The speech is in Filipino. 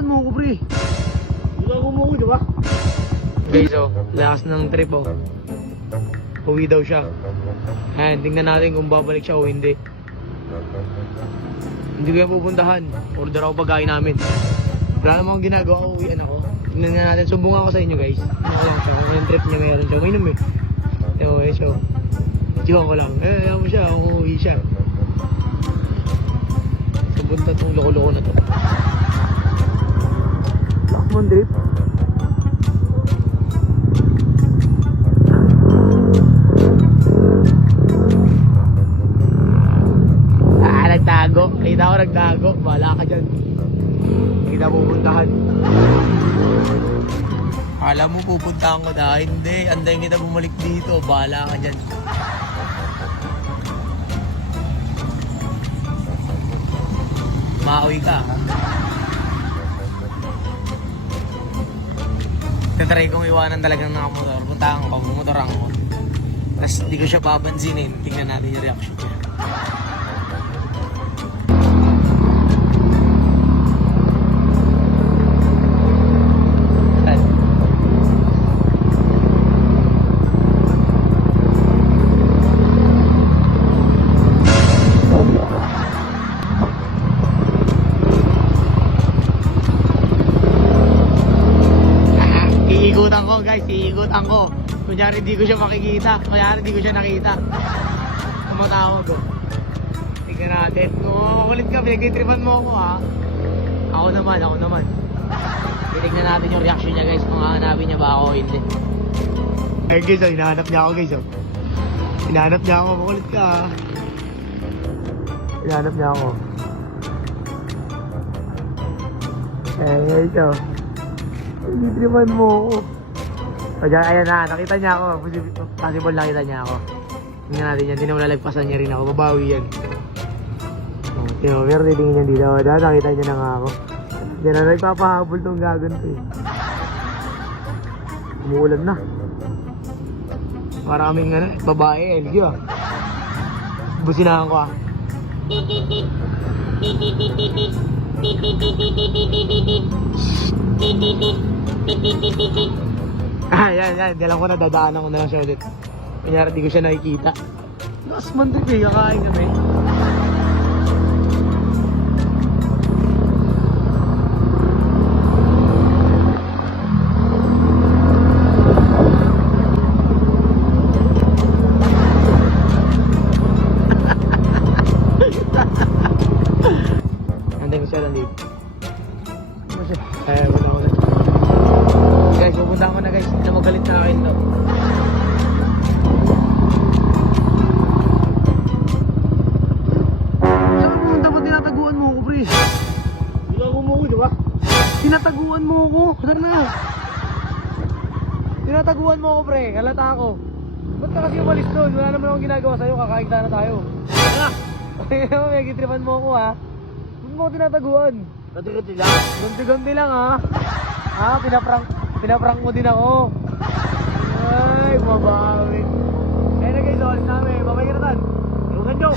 Pinagtripan mo ko, pre. Wala ko mo, di ba? Guys, oh, lakas ng trip, oh. Uwi daw siya. Ayan, tingnan natin kung babalik siya o hindi. Hindi ko yan pupuntahan. Order ako pagkain namin. Wala namang ginagawa, uwian ako. Tingnan nga natin, sumbong ako sa inyo, guys. Ano lang siya, kung yung trip niya meron siya. Uminom eh. Ewan, so. Diyan ko lang. Ayaw mo siya, kung uwi siya. Pupunta itong loko-loko na to. Lakman drip. Nagtago. Nakita ko nagtago. Bahala ka dyan. Hindi kita pupuntahan. Alam mo pupuntahan ko na. Hindi. Andayin kita bumalik dito. Bahala ka dyan. Mauwi ka. Tatry kong iwanan talagang nakamotor. Puntahan ko. Bumotoran ko. Tapos hindi ko siya papansinin. Tingnan natin yung reaction niya. Iikutan ko guys, iikutan ko. Kunyari hindi ko siya makikita, kunyari hindi ko siya nakita. Tumatawag ko. Tingnan natin. Kung ulit ka, pinag-tripan mo ako ha. Ako naman. Tingnan natin yung reaction niya guys, kung hahanapin niya ba ako o hindi. Ay guys, hinahanap niya ako guys. Hinahanap niya ako, makulit ka ha. Hinahanap niya ako. Guys, Hindi mo ako. Ayan na, nakita niya ako. Possible nakita niya ako. Tingnan natin yan, hindi na malalagpasan niya rin ako. Babawi yan. Pero titingin niya dito. Nakita niya na nga ako. Diyan na nagpapahabol tong gagan to eh. Umuulan na. Maraming babae, LG ah. Businahan ko ah. Yan. Alam ko na, dadaanan ko na lang siya ulit. Kanyari di ko siya nakikita. Last month eh, kakain kami. Anday ko siya lang dito. Wala ko na. Guys, pupunta ko na guys. Hindi na magalit na akin to. Saan pupunta mo? Tinataguan mo ako, pre. Wala ko mo, di ba? Tinataguan mo ako. Saan na? Tinataguan mo ako, pre. Halata ako. Ba't ka kasi umalis doon? Wala naman akong ginagawa sa'yo. Kakain na tayo. May gitripan mo ako ha. Ba't mo ako tinataguan? Ganti-ganti lang. Ganti-ganti lang ha. Pinaprank mo din ako. Ay, mabawi. Ayun na guys, oras namin. Babay ka na tan. Ilugan nyo.